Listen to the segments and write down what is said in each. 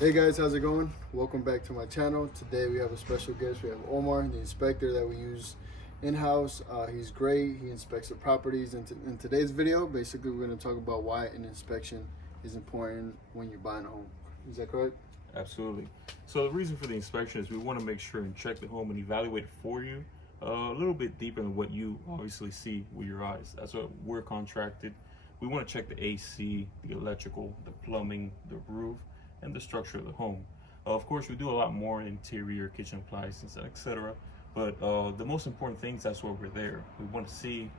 Hey guys, how's it going? Welcome back to my channel. Today we have a special guest. We have Omar, the inspector that we use in-house. He's great. He inspects the properties. And in today's video, basically we're going to talk about why an inspection is important when you're buying a home. Is that correct? Absolutely. So the reason for the inspection is we want to make sure and check the home and evaluate it for you a little bit deeper than what you obviously see with your eyes. That's what we're contracted. We want to check the AC, the electrical, the plumbing, the roof, and the structure of the home. Of course, we do a lot more interior, kitchen appliances, etc. But the most important things, that's why we're there. We want to see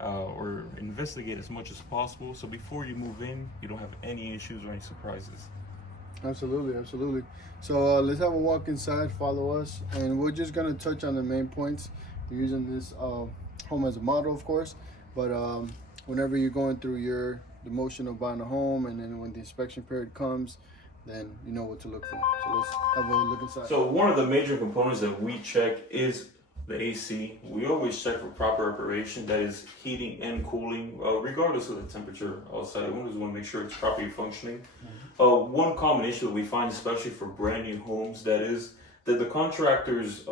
or investigate as much as possible. So before you move in, you don't have any issues or any surprises. Absolutely, absolutely. So let's have a walk inside, follow us, and we're just going to touch on the main points. We're using this home as a model, of course, but whenever you're going through the motion of buying a home, and then when the inspection period comes, then you know what to look for. So let's have a look inside. So one of the major components that we check is the AC. We always check for proper operation, that is heating and cooling, regardless of the temperature outside. We always want to make sure it's properly functioning. One common issue that we find, especially for brand new homes, that is that the contractors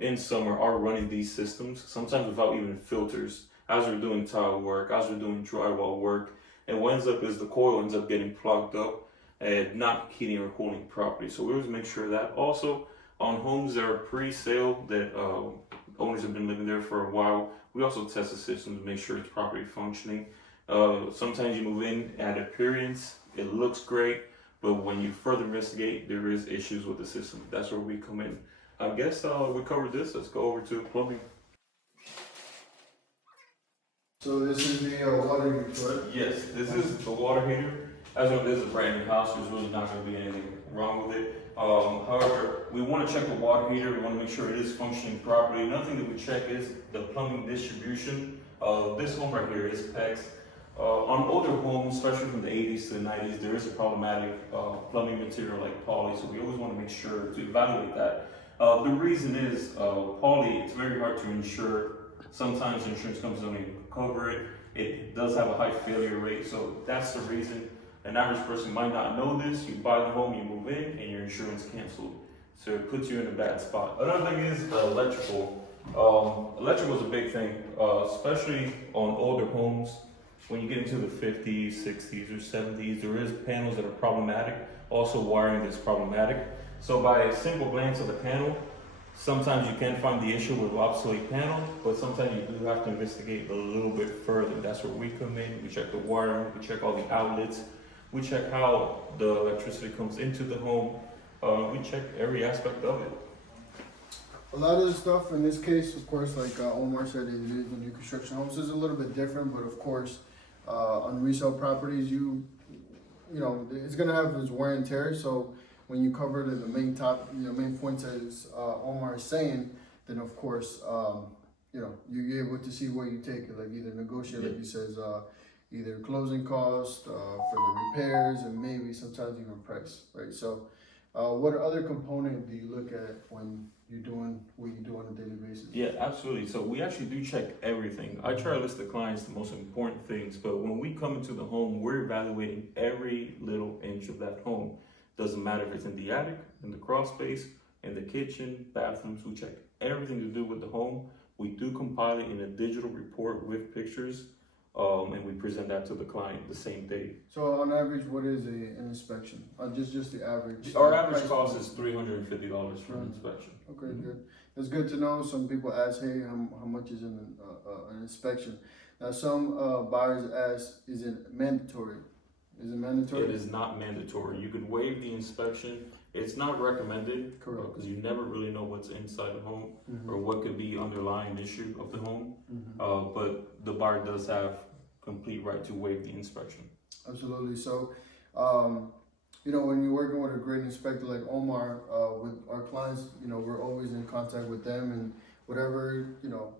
in summer are running these systems, sometimes without even filters, as we're doing tile work, as we're doing drywall work. And what ends up is the coil ends up getting plugged up and not heating or cooling properly. So we always make sure that. Also, on homes that are pre-sale, that owners have been living there for a while, we also test the system to make sure it's properly functioning. Sometimes you move in at appearance, it looks great, but when you further investigate, there is issues with the system. That's where we come in. I guess we covered this. Let's go over to plumbing. So this is the water heater, right? Yes, this is the water heater. As it is a brand new house, there's really not going to be anything wrong with it. However, we want to check the water heater. We want to make sure it is functioning properly. Another thing that we check is the plumbing distribution. This home right here is PEX. On older homes, especially from the 80s to the 90s, there is a problematic plumbing material like poly, so we always want to make sure to evaluate that. The reason is poly, it's very hard to insure. Sometimes insurance companies don't even cover it. It does have a high failure rate, so that's the reason. An average person might not know this. You buy the home, you move in, and your insurance canceled. So it puts you in a bad spot. Another thing is electrical. Electrical is a big thing, especially on older homes. When you get into the 50s, 60s, or 70s, there is panels that are problematic. Also wiring that's problematic. So by a simple glance of the panel, sometimes you can find the issue with obsolete panel, but sometimes you do have to investigate a little bit further. That's where we come in. We check the wiring, we check all the outlets, we check how the electricity comes into the home. We check every aspect of it. A lot of the stuff in this case, of course, like Omar said, it is the new construction homes. Is a little bit different, but of course, on resale properties, you know, it's gonna have its wear and tear. So when you cover the main points as Omar is saying, then of course, you know, you're able to see where you take it, like either negotiate, like he says, either closing cost for the repairs, and maybe sometimes even price, right? So what other component do you look at when you're doing what you do on a daily basis? Yeah, absolutely. So we actually do check everything. I try to list the clients the most important things, but when we come into the home, we're evaluating every little inch of that home. Doesn't matter if it's in the attic, in the crawl space, in the kitchen, bathrooms. We check everything to do with the home. We do compile it in a digital report with pictures, and we present that to the client the same day. So on average, what is an inspection? Just the average? Our average cost is $350 for an inspection. Okay, good. It's good to know. Some people ask, hey, how much is an inspection? Now, some buyers ask, is it mandatory? Is it mandatory? It is not mandatory. You could waive the inspection. It's not recommended, Correct. Because you never really know what's inside the home or what could be underlying issue of the home. But the buyer does have complete right to waive the inspection. Absolutely. So, you know, when you're working with a great inspector like Omar, with our clients, you know, we're always in contact with them, and whatever, you know,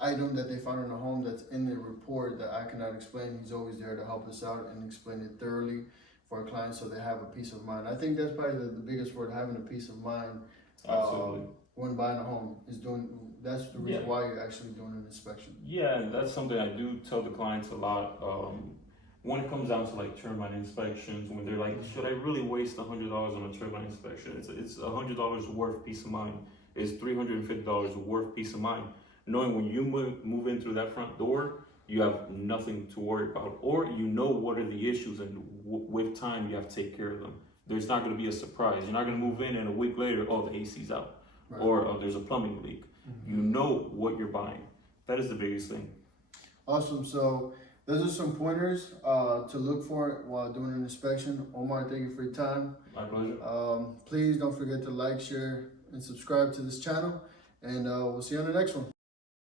item that they found in a home that's in the report that I cannot explain, he's always there to help us out and explain it thoroughly for our clients so they have a peace of mind. I think that's probably the biggest word, having a peace of mind. Absolutely. When buying a home is that's the reason why you're actually doing an inspection. Yeah, and that's something I do tell the clients a lot. when it comes down to like turbine inspections, when they're like, should I really waste $100 on a turbine inspection? It's $100 worth peace of mind. It's $350 worth peace of mind. Knowing when you move in through that front door, you have nothing to worry about, or you know what are the issues, and with time you have to take care of them. There's not going to be a surprise. You're not going to move in and a week later, oh, the AC's out, Right. or oh, there's a plumbing leak. You know what you're buying. That is the biggest thing. Awesome. So those are some pointers to look for while doing an inspection. Omar, thank you for your time. My pleasure. Please don't forget to like, share, and subscribe to this channel. And we'll see you on the next one.